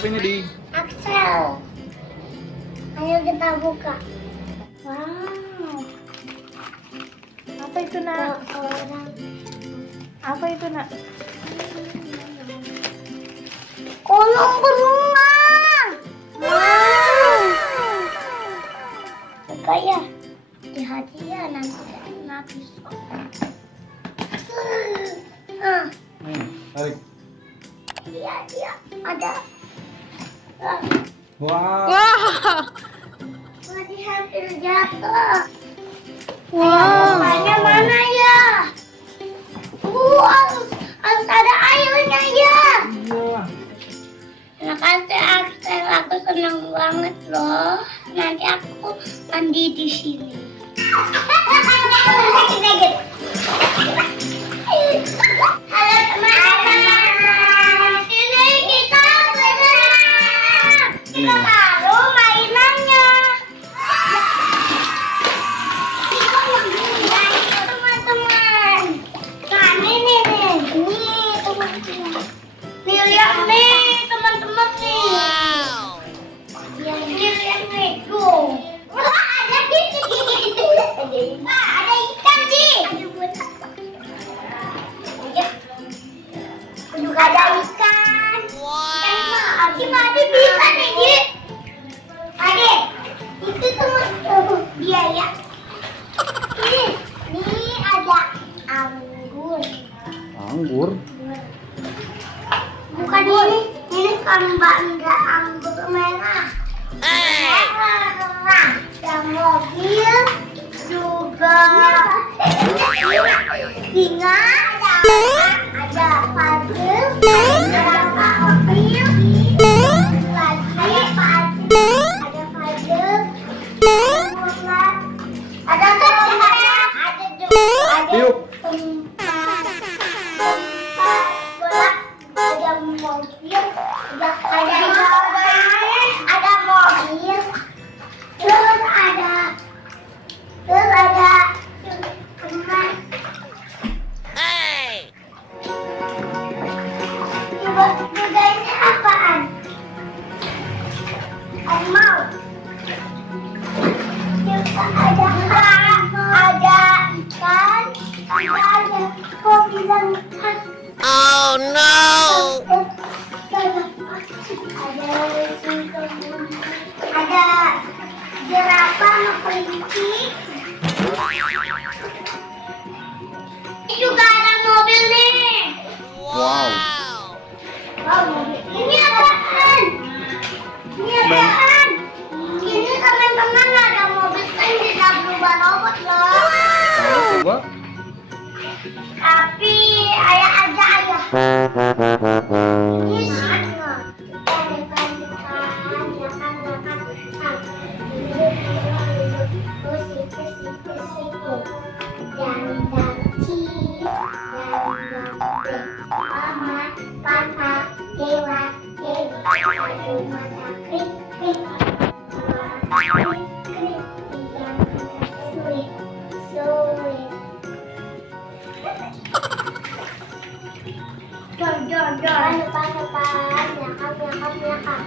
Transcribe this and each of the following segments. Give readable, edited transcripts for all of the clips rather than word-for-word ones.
Siapa ini, Di? Axel. Ayo kita buka. Wow. Apa itu, Nak? Orang. Apa itu, Nak? Kolong berenang. Wow. Suka ya? Hati-hati ya nanti habis. Tarik. Dia ada. Wah. Wah. Tadi hampir jatuh. Wow. Bunganya mana ya? Harus ada airnya ya. Iya. Terima kasih Axel, aku senang banget loh. Nanti aku mandi di sini. Halo teman-teman, sini kita berenang. Kita taruh mainannya. Teman-teman, nah ini nih, teman-teman. Nih lihat nih teman-teman nih. Nih lihat nih, tuh. Wah, ada ada ikan nih. Juga ada ikan. Wow. Gimana bisa nih, Di? Ade, itu teman dia ya. Nih ada anggur. Anggur. Bukan ini kembang anggur merah. Merah. Ada mobil juga. Singa ada pagar, ada mobil lagi ada pagar, ada Yuk. ada mobil, ada mobil, terus ada teman. Juga ini apaan? Harimau. Juga ada ikan, ada kok bilang ikan. Oh no. Ada jerapah sama kelinci. Ini juga ada mobil nih. Wow. Wow, mobil. Ini apaan? Ini apaan? Ini teman-teman ada mobil kan bisa berubah robot loh. Ayo coba. Tapi ayah aja ayah. Ini sana. Mama, papa, dewa, dewi, mata krik, krik, krik, sulit, sulit. Jangan lupa belakang.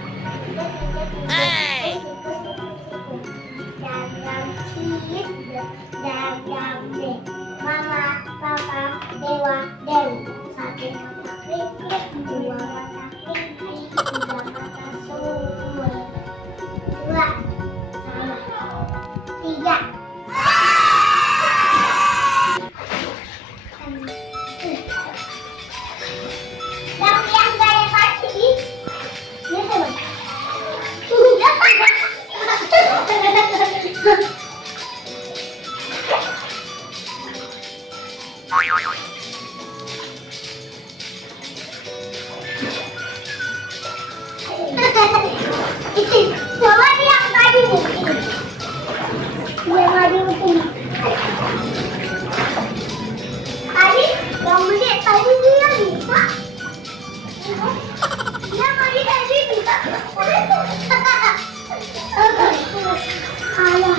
Dagang cheese, dagang deh. Mama, papa, dewa, dewi. Satu mata klik klik, dua mata klik klik, tiga mata sulit. Dua, sama, tiga. Yang gaya tadi, ini coba. Coba yang tadi nih. Yang tadi begini. Tadi yang beli tadi dia bisa. Dia tadi bisa. Ayah.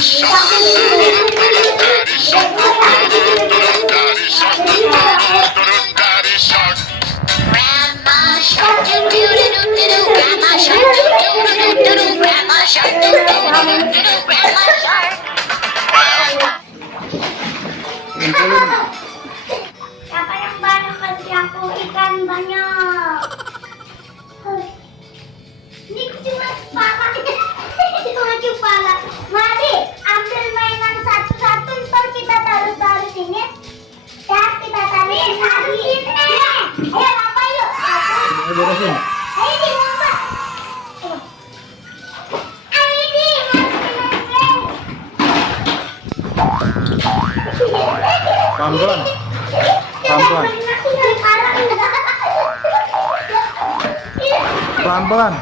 Grandma shark, doo doo doo doo doo. Grandma shark, doo doo doo doo doo. Grandma shark, doo doo doo doo doo. Grandma shark. Kumpulin. Siapa yang banyak kasih aku ikan banyak? Ini cuma kepala. Cuma kepala. Mari ambil mainan satu-satu, ntar kita taruh-taruh sini. Ya, kita taruh sini. Ayo, apa yuk? Udah beresin. Ayo di lompat. Ayo di Pelan-pelan. Pelan-pelan. Pelan-pelan.